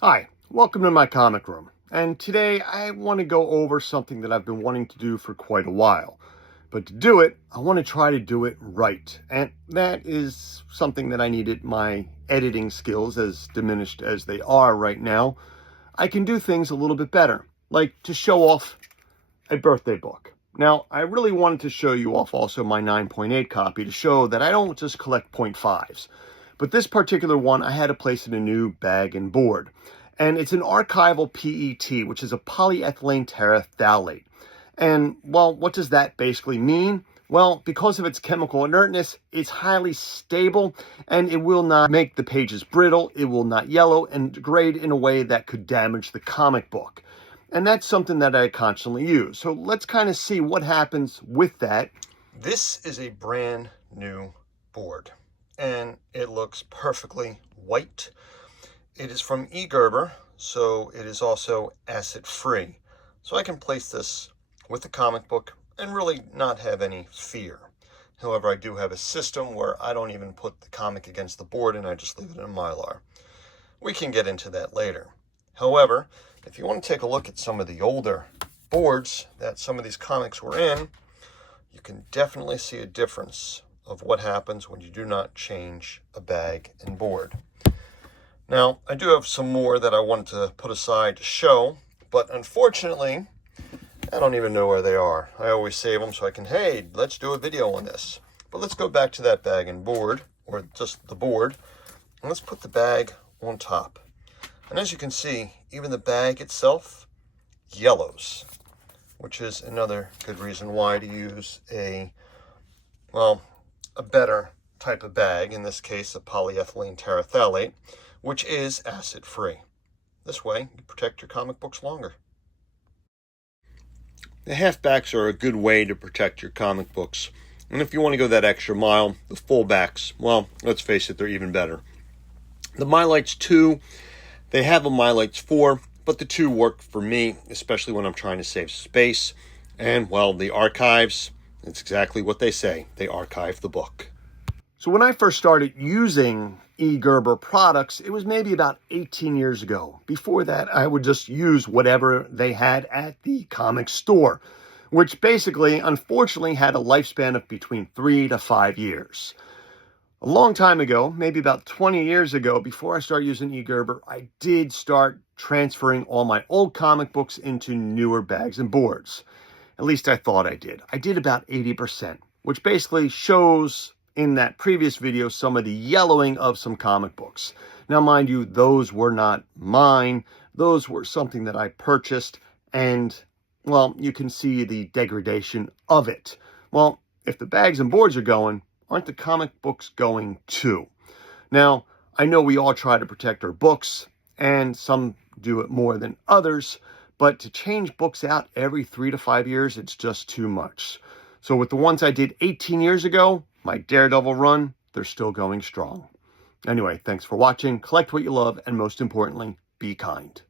Hi, welcome to my comic room. And today I want to go over something that I've been wanting to do for quite a while. But to do it, I want to try to do it right. And that is something that I needed. My editing skills, as diminished as they are right now, I can do things a little bit better, like to show off a birthday book. Now, I really wanted to show you off also my 9.8 copy to show that I don't just collect 0.5s. But this particular one, I had to place in a new bag and board. And it's an archival PET, which is a polyethylene terephthalate. And, well, what does that basically mean? Well, because of its chemical inertness, it's highly stable and it will not make the pages brittle, it will not yellow and degrade in a way that could damage the comic book. And that's something that I constantly use. So let's kind of see what happens with that. This is a brand new board and it looks perfectly white. It is from Gerber, so it is also acid-free. So I can place this with the comic book and really not have any fear. However, I do have a system where I don't even put the comic against the board and I just leave it in Mylar. We can get into that later. However, if you want to take a look at some of the older boards that some of these comics were in, you can definitely see a difference of what happens when you do not change a bag and board. Now, I do have some more that I wanted to put aside to show, but unfortunately, I don't even know where they are. I always save them so I can, hey, let's do a video on this. But let's go back to that bag and board, or just the board, and let's put the bag on top. And as you can see, even the bag itself yellows, which is another good reason why to use a better type of bag, in this case, a polyethylene terephthalate, which is acid-free. This way, you protect your comic books longer. The halfbacks are a good way to protect your comic books. And if you want to go that extra mile, the fullbacks, well, let's face it, they're even better. The Mylites 2, they have a Mylites 4, but the 2 work for me, especially when I'm trying to save space. And, well, the archives, it's exactly what they say. They archive the book. So when I first started using Gerber products, it was maybe about 18 years ago. Before that, I would just use whatever they had at the comic store, which basically, unfortunately, had a lifespan of between 3 to 5 years. A long time ago, maybe about 20 years ago, before I started using Gerber, I did start transferring all my old comic books into newer bags and boards. At least I thought I did. I did about 80%, which basically shows in that previous video some of the yellowing of some comic books. Now, mind you, those were not mine. Those were something that I purchased, and, well, you can see the degradation of it. Well, if the bags and boards are going, aren't the comic books going too? Now, I know we all try to protect our books, and some do it more than others, but to change books out every 3 to 5 years, it's just too much. So with the ones I did 18 years ago, my Daredevil run, they're still going strong. Anyway, thanks for watching. Collect what you love, and most importantly, be kind.